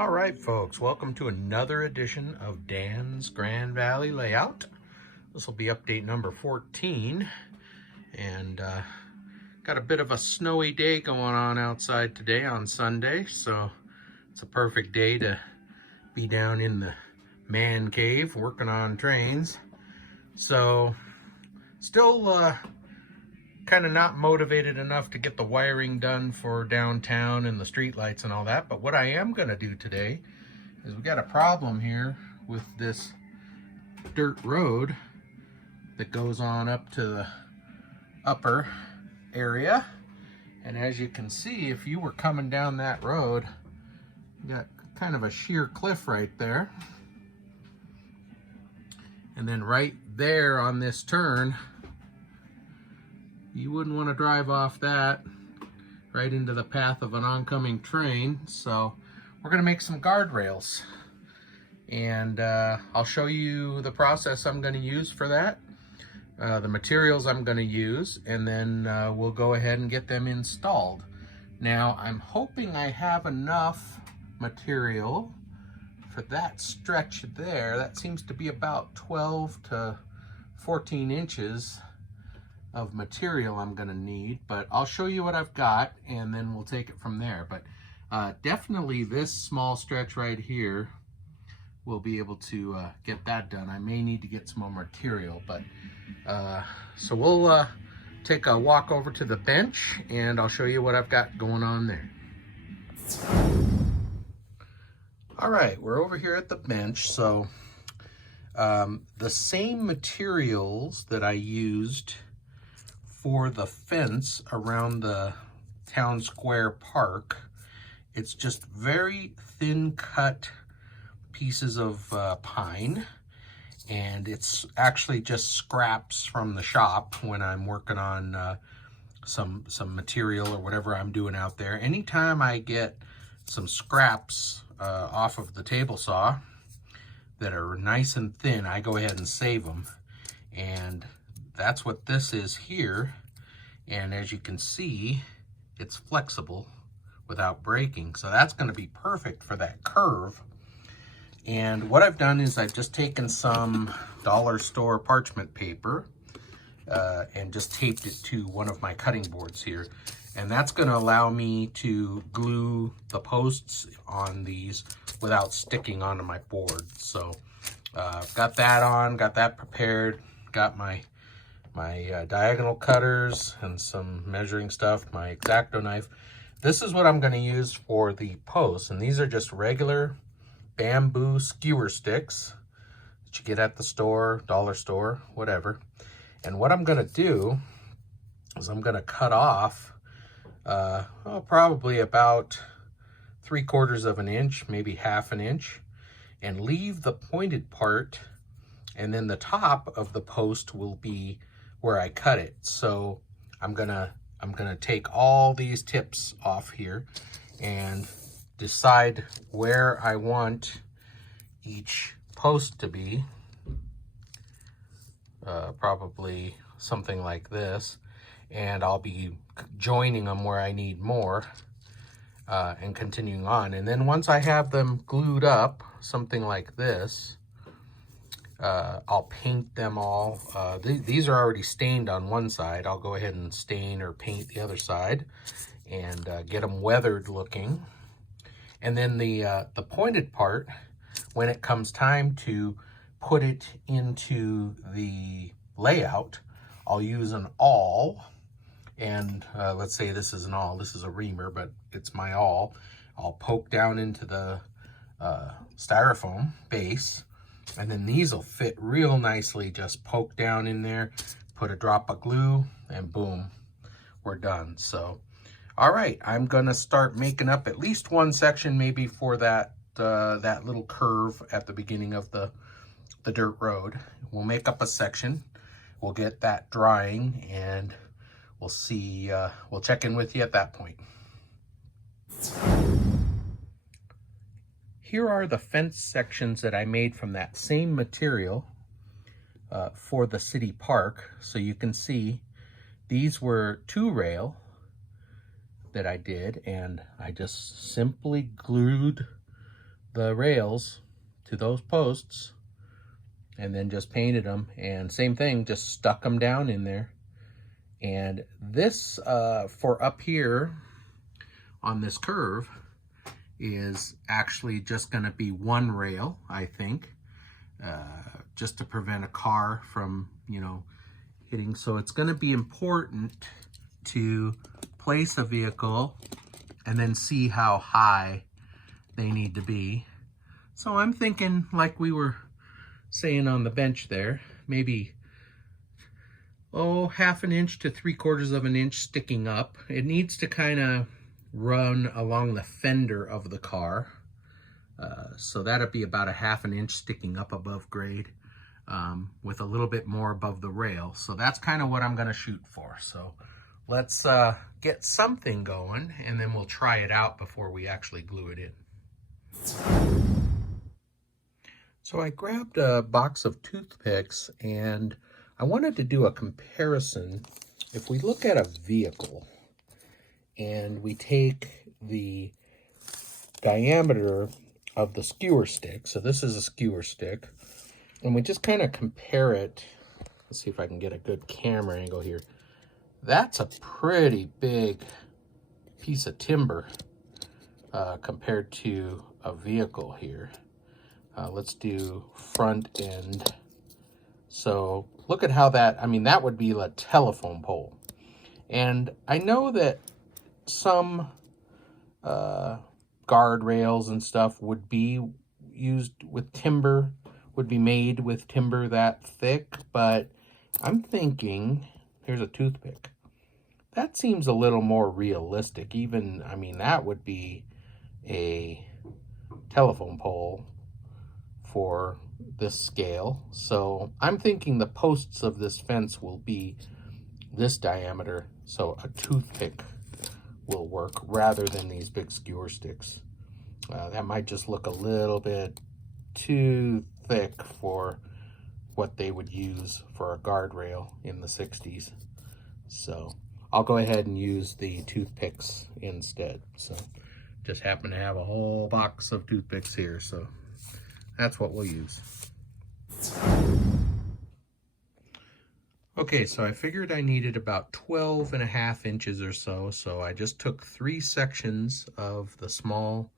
All right, folks, welcome to another edition of Dan's Grand Valley Layout. This will be update number 14, and got a bit of a snowy day going on outside today on Sunday, so it's a perfect day to be down in the man cave working on trains. So still kind of not motivated enough to get the wiring done for downtown and the street lights and all that, but what I am going to do today is we got a problem here with this dirt road that goes on up to the upper area. And as you can see, if you were coming down that road, you got kind of a sheer cliff right there. And then right there on this turn, you wouldn't want to drive off that right into the path of an oncoming train. So we're going to make some guardrails, and I'll show you the process I'm going to use for that, the materials I'm going to use, and then we'll go ahead and get them installed. Now I'm hoping I have enough material for that stretch there. That seems to be about 12 to 14 inches of material I'm gonna need, but I'll show you what I've got and then we'll take it from there. But definitely this small stretch right here will be able to get that done. I may need to get some more material, but so we'll take a walk over to the bench and I'll show you what I've got going on there. All right, we're over here at the bench. So the same materials that I used for the fence around the town square park, it's just very thin cut pieces of pine, and it's actually just scraps from the shop when I'm working on some material or whatever I'm doing out there. Anytime I get some scraps off of the table saw that are nice and thin, I go ahead and save them, and that's what this is here. And as you can see, it's flexible without breaking. So that's going to be perfect for that curve. And what I've done is I've just taken some dollar store parchment paper and just taped it to one of my cutting boards here. And that's going to allow me to glue the posts on these without sticking onto my board. So got that on, got that prepared, got my diagonal cutters and some measuring stuff, my X-Acto knife. This is what I'm going to use for the posts, and these are just regular bamboo skewer sticks that you get at the store, dollar store, whatever. And what I'm going to do is I'm going to cut off probably about 3/4 of an inch, maybe 1/2 an inch, and leave the pointed part, and then the top of the post will be where I cut it. So I'm gonna take all these tips off here and decide where I want each post to be. Probably something like this, and I'll be joining them where I need more and continuing on. And then once I have them glued up, something like this, I'll paint them all. These are already stained on one side. I'll go ahead and stain or paint the other side and get them weathered looking. And then the pointed part, when it comes time to put it into the layout, I'll use an awl. And let's say this is an awl. This is a reamer, but it's my awl. I'll poke down into the styrofoam base, and then these will fit real nicely. Just poke down in there, put a drop of glue, and boom, we're done. So, all right, I'm gonna start making up at least one section, maybe for that that little curve at the beginning of the dirt road. We'll make up a section. We'll get that drying, and we'll see. We'll check in with you at that point. Here are the fence sections that I made from that same material for the city park. So you can see these were 2-rail that I did, and I just simply glued the rails to those posts and then just painted them, and same thing, just stuck them down in there. And this for up here on this curve is actually just going to be one rail, I think, just to prevent a car from, you know, hitting. So it's going to be important to place a vehicle and then see how high they need to be. So I'm thinking, like we were saying on the bench there, maybe, oh, 1/2 inch to 3/4 inch sticking up. It needs to kind of run along the fender of the car. So that'll be about 1/2 inch sticking up above grade, with a little bit more above the rail. So that's kind of what I'm going to shoot for. So let's get something going, and then we'll try it out before we actually glue it in. So I grabbed a box of toothpicks, and I wanted to do a comparison. If we look at a vehicle and we take the diameter of the skewer stick, so this is a skewer stick, and we just kind of compare it. Let's see if I can get a good camera angle here. That's a pretty big piece of timber compared to a vehicle here. Let's do front end. So look at how that, I mean, that would be a telephone pole. And I know that some guardrails and stuff would be used with timber, would be made with timber that thick, but I'm thinking, here's a toothpick. That seems a little more realistic. Even, I mean, that would be a telephone pole for this scale. So I'm thinking the posts of this fence will be this diameter, so a toothpick will work rather than these big skewer sticks. That might just look a little bit too thick for what they would use for a guardrail in the 60s. So I'll go ahead and use the toothpicks instead. So just happen to have a whole box of toothpicks here, so that's what we'll use. Okay, so I figured I needed about 12.5 inches or so. So I just took 3 sections of the small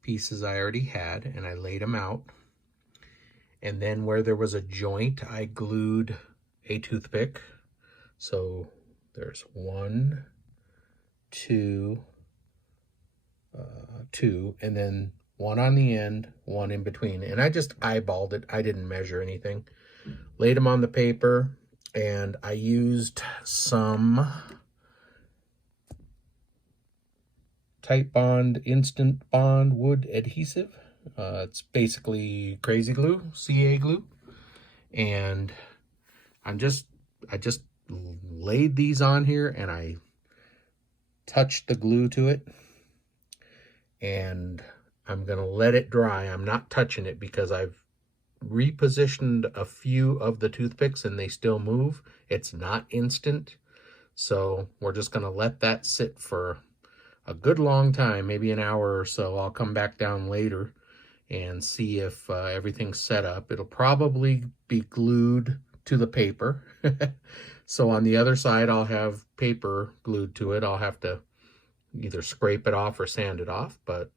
pieces I already had and I laid them out. And then where there was a joint, I glued a toothpick. So there's 1, 2, 2, and then 1 on the end, 1 in between. And I just eyeballed it. I didn't measure anything. Laid them on the paper, and I used some Titebond Instant Bond wood adhesive. It's basically crazy glue, CA glue. And I just laid these on here, and I touched the glue to it. And I'm going to let it dry. I'm not touching it because I've repositioned a few of the toothpicks and they still move. It's not instant. So we're just going to let that sit for a good long time, maybe an hour or so. I'll come back down later and see if everything's set up. It'll probably be glued to the paper. So on the other side, I'll have paper glued to it. I'll have to either scrape it off or sand it off, but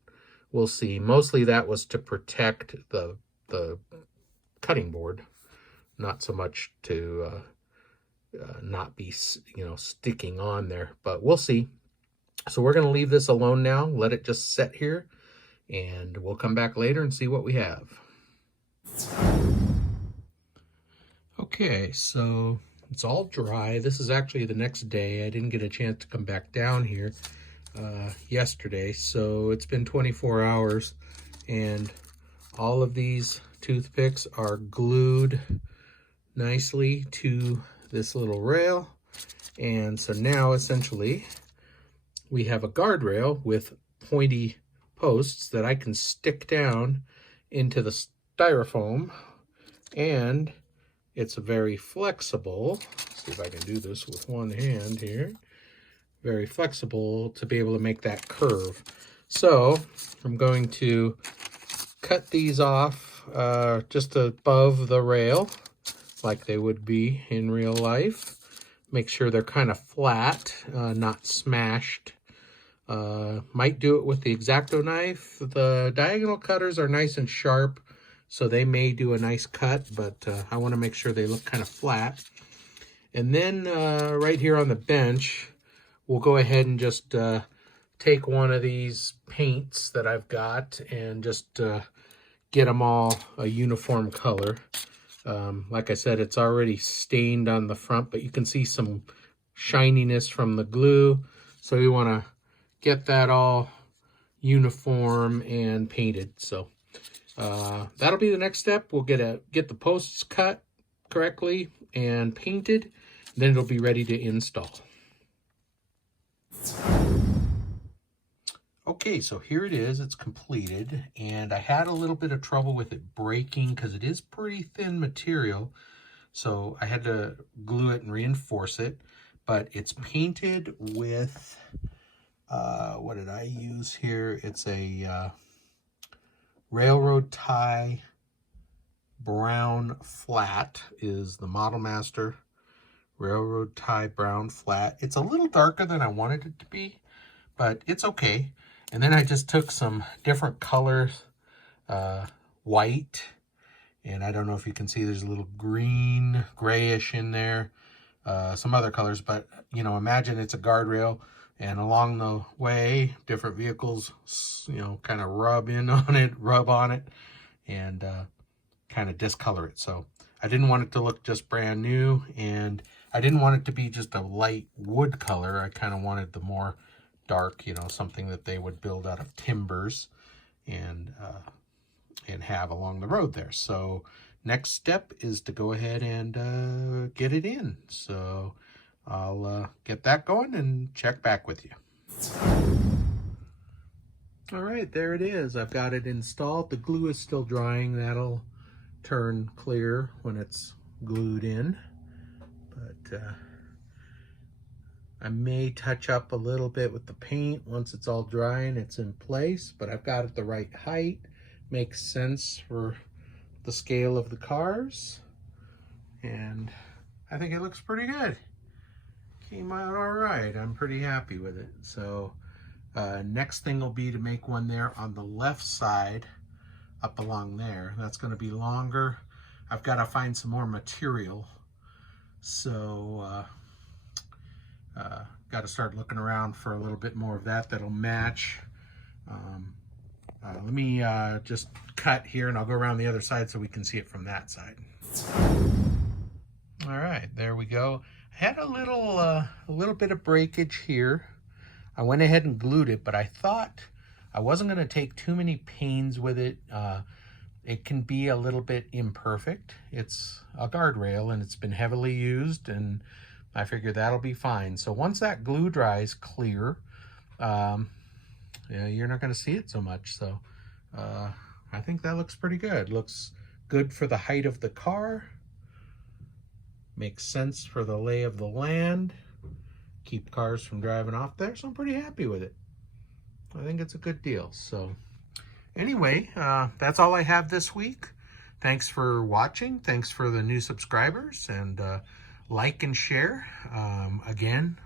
we'll see. Mostly that was to protect the cutting board, not so much to not be, you know, sticking on there, but we'll see. So we're going to leave this alone now, let it just set here, and we'll come back later and see what we have. Okay, so it's all dry. This is actually the next day. I didn't get a chance to come back down here yesterday, so it's been 24 hours, and all of these toothpicks are glued nicely to this little rail. And so now essentially we have a guardrail with pointy posts that I can stick down into the styrofoam, and it's very flexible. Let's see if I can do this with one hand here. Very flexible to be able to make that curve. So I'm going to cut these off just above the rail, like they would be in real life. Make sure they're kind of flat, not smashed. Might do it with the X-Acto knife. The diagonal cutters are nice and sharp, so they may do a nice cut, but I want to make sure they look kind of flat. And then right here on the bench, we'll go ahead and just take one of these paints that I've got and just get them all a uniform color. Like I said, it's already stained on the front, but you can see some shininess from the glue. So we want to get that all uniform and painted. So that'll be the next step. We'll get the posts cut correctly and painted. Then it'll be ready to install. Okay, so here it is. It's completed, and I had a little bit of trouble with it breaking because it is pretty thin material. So I had to glue it and reinforce it, but it's painted with, what did I use here? It's a Railroad Tie Brown Flat is the Model Master Railroad Tie Brown Flat. It's a little darker than I wanted it to be, but it's okay. And then I just took some different colors, white, and I don't know if you can see there's a little green, grayish in there, some other colors, but you know, imagine it's a guardrail, and along the way, different vehicles, you know, kind of rub on it, and kind of discolor it. So I didn't want it to look just brand new, and I didn't want it to be just a light wood color. I kind of wanted the more dark, you know, something that they would build out of timbers and have along the road there. So next step is to go ahead and get it in. So I'll get that going and check back with you. All right, there it is. I've got it installed. The glue is still drying. That'll turn clear when it's glued in. But I may touch up a little bit with the paint once it's all dry and it's in place, but I've got it the right height. Makes sense for the scale of the cars. And I think it looks pretty good. Came out all right. I'm pretty happy with it. So next thing will be to make one there on the left side up along there. That's going to be longer. I've got to find some more material. So got to start looking around for a little bit more of that that'll match. Let me just cut here and I'll go around the other side so we can see it from that side. All right, there we go. I had a little bit of breakage here. I went ahead and glued it, but I thought I wasn't going to take too many pains with it. It can be a little bit imperfect. It's a guardrail and it's been heavily used, and I figured that'll be fine. So once that glue dries clear, yeah, you're not going to see it so much. So I think that looks pretty good. Looks good for the height of the car. Makes sense for the lay of the land. Keep cars from driving off there. So I'm pretty happy with it. I think it's a good deal. So anyway, that's all I have this week. Thanks for watching. Thanks for the new subscribers, and like and share. Again,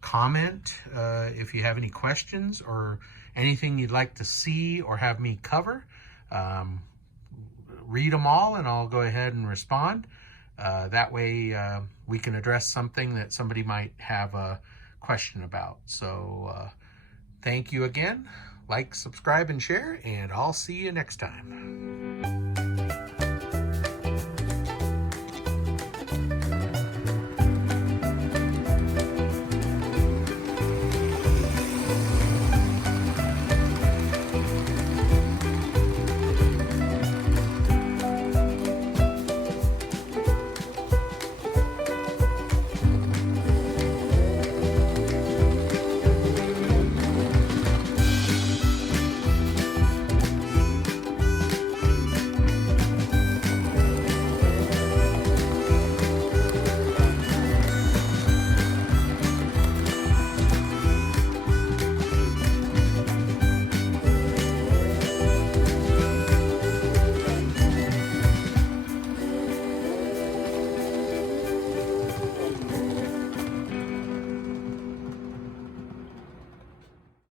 comment if you have any questions or anything you'd like to see or have me cover. Read them all and I'll go ahead and respond. That way we can address something that somebody might have a question about. So thank you again. Like, subscribe, and share, and I'll see you next time.